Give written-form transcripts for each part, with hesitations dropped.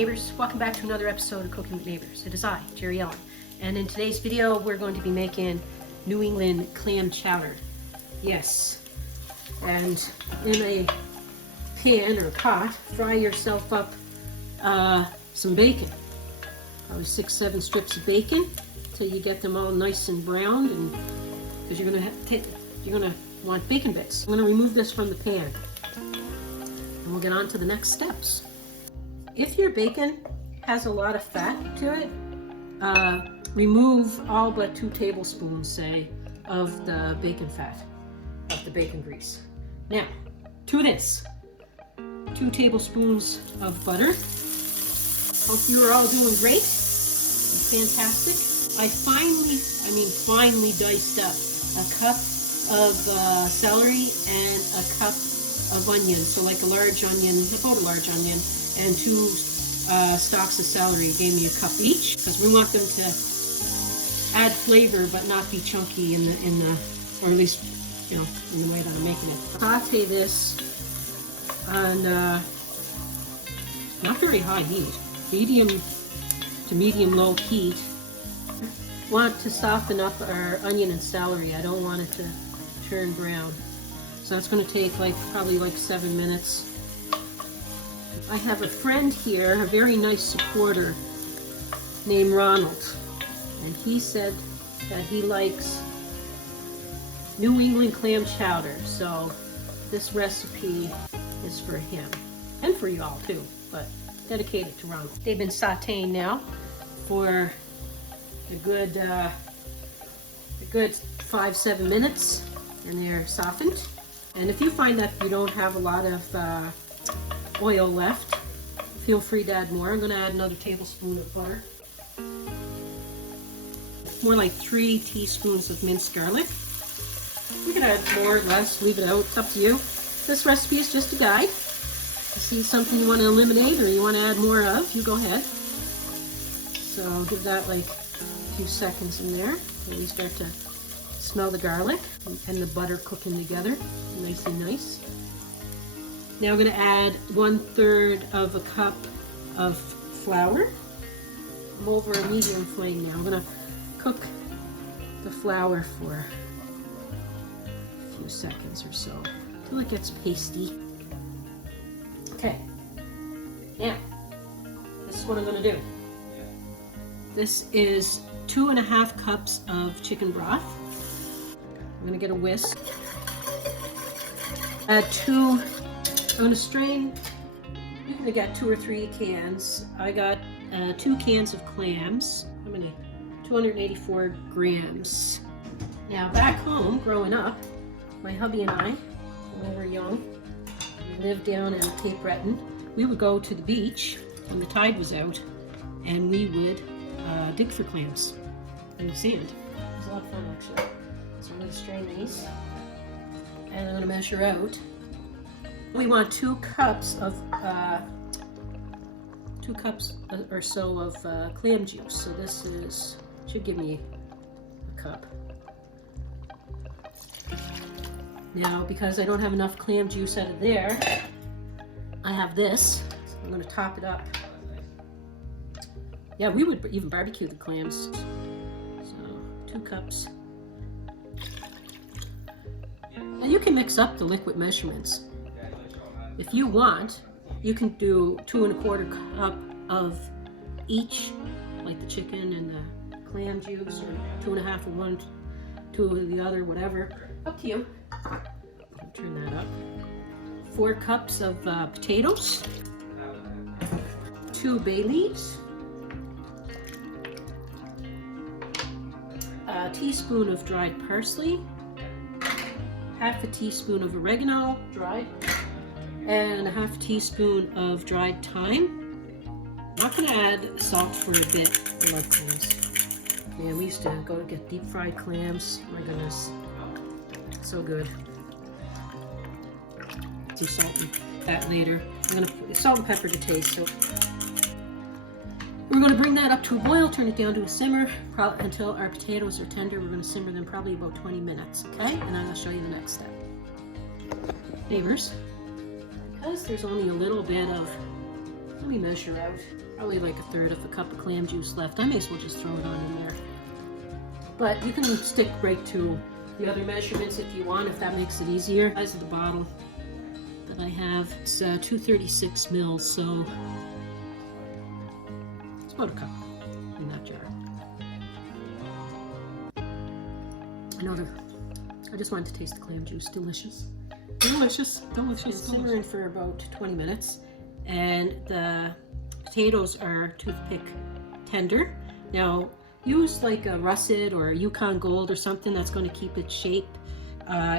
neighbors, welcome back to another episode of Cooking with Neighbors. It is I, Jerry Ellen, and in today's video we're going to be making New England clam chowder. Yes, and in a pan or pot, fry yourself up some bacon. Probably 6-7 strips of bacon until you get them all nice and browned, and because you're gonna want bacon bits. I'm gonna remove this from the pan, and we'll get on to the next steps. If your bacon has a lot of fat to it, remove all but 2 tablespoons, say, of the bacon fat, of the bacon grease. Now, to this, 2 tablespoons of butter. Hope you're all doing great. It's fantastic. I finely diced up a cup of celery and a cup of onion. So like a large onion, about a large onion, and 2 stalks of celery. Gave me a cup each because we want them to add flavor but not be chunky in the or at least in the way that I'm making it. Saute this on not very high heat, medium to medium low heat. Want to soften up our onion and celery. I don't want it to turn brown, so that's going to take probably 7 minutes. I have a friend here, a very nice supporter named Ronald, and he said that he likes New England clam chowder, so this recipe is for him and for you all too, but dedicated to Ronald. They've been sauteing now for a good 5-7 minutes, and they're softened. And if you find that you don't have a lot of oil left, feel free to add more. I'm going to add another tablespoon of butter. More like 3 teaspoons of minced garlic. You can add more or less, leave it out, it's up to you. This recipe is just a guide. If you see something you want to eliminate or you want to add more of, you go ahead. So I'll give that a few seconds in there until we start to smell the garlic and the butter cooking together, nice and nice. Now I'm going to add 1/3 of a cup of flour. I'm over a medium flame now. I'm going to cook the flour for a few seconds or so until it gets pasty. Okay, now this is what I'm going to do. This is 2½ cups of chicken broth. I'm going to get a whisk. Add I'm going to strain. You're going to get 2 or 3 cans. I got 2 cans of clams. How many? 284 grams. Now back home, growing up, my hubby and I, when we were young, we lived down in Cape Breton. We would go to the beach when the tide was out, and we would dig for clams in the sand. It was a lot of fun, actually. So I'm going to strain these, and I'm going to measure out. We want 2 cups of 2 cups or so of clam juice. So this should give me a cup. Now, because I don't have enough clam juice out of there, I have this. So I'm going to top it up. Yeah, we would even barbecue the clams. So 2 cups. Now you can mix up the liquid measurements. If you want, you can do 2 1/4 cup of each, like the chicken and the clam juice, or 2½ of one, 2 of the other, whatever. Up to you. Turn that up. 4 cups of potatoes. 2 bay leaves. A teaspoon of dried parsley. 1/2 teaspoon of oregano, dried. And 1/2 teaspoon of dried thyme. I'm not going to add salt for a bit. I love clams. Man, we used to go to get deep fried clams. My goodness. So good. Some salt and that later. I'm going to put salt and pepper to taste. So we're going to bring that up to a boil, turn it down to a simmer until our potatoes are tender. We're going to simmer them probably about 20 minutes, okay? And then I'll show you the next step. Neighbors, because there's only a little bit of Let me measure out. Probably like a third of a cup of clam juice left. I may as well just throw it on in there. But you can stick right to the other measurements if you want, if that makes it easier. Size of the bottle that I have, it's 236 mils, so it's about a cup in that jar. I just wanted to taste the clam juice. Delicious. Delicious, delicious. It's simmering for about 20 minutes, and the potatoes are toothpick tender. Now, use like a russet or a Yukon Gold or something that's going to keep its shape,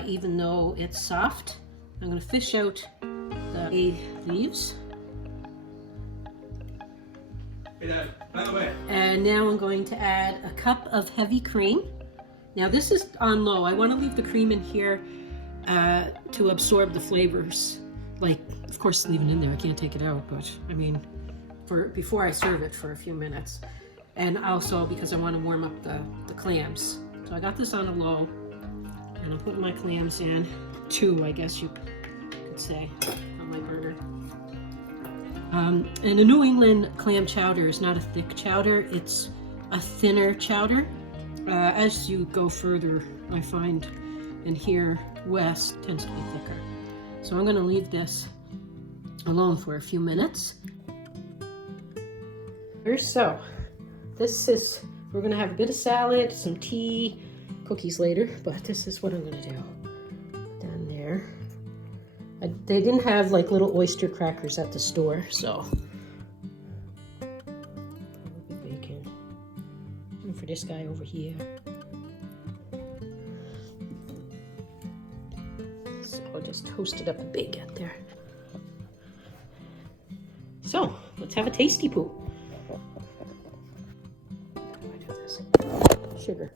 even though it's soft. I'm going to fish out the bay leaves. And now I'm going to add a cup of heavy cream. Now this is on low. I want to leave the cream in here to absorb the flavors. Like, of course, leave it in there. I can't take it out, but I mean, before I serve it for a few minutes. And also because I want to warm up the clams. So I got this on a low, and I'm putting my clams in. 2, I guess you could say, on my burner. And a New England clam chowder is not a thick chowder. It's a thinner chowder. As you go further, I find, and here west tends to be thicker. So I'm going to leave this alone for a few minutes. So this is, we're going to have a bit of salad, some tea, cookies later, but this is what I'm going to do. Down there. They didn't have like little oyster crackers at the store, so. Bacon. And for this guy over here. So I'll just toasted up a baguette there. So let's have a tasty poo. How do I do this? Sugar.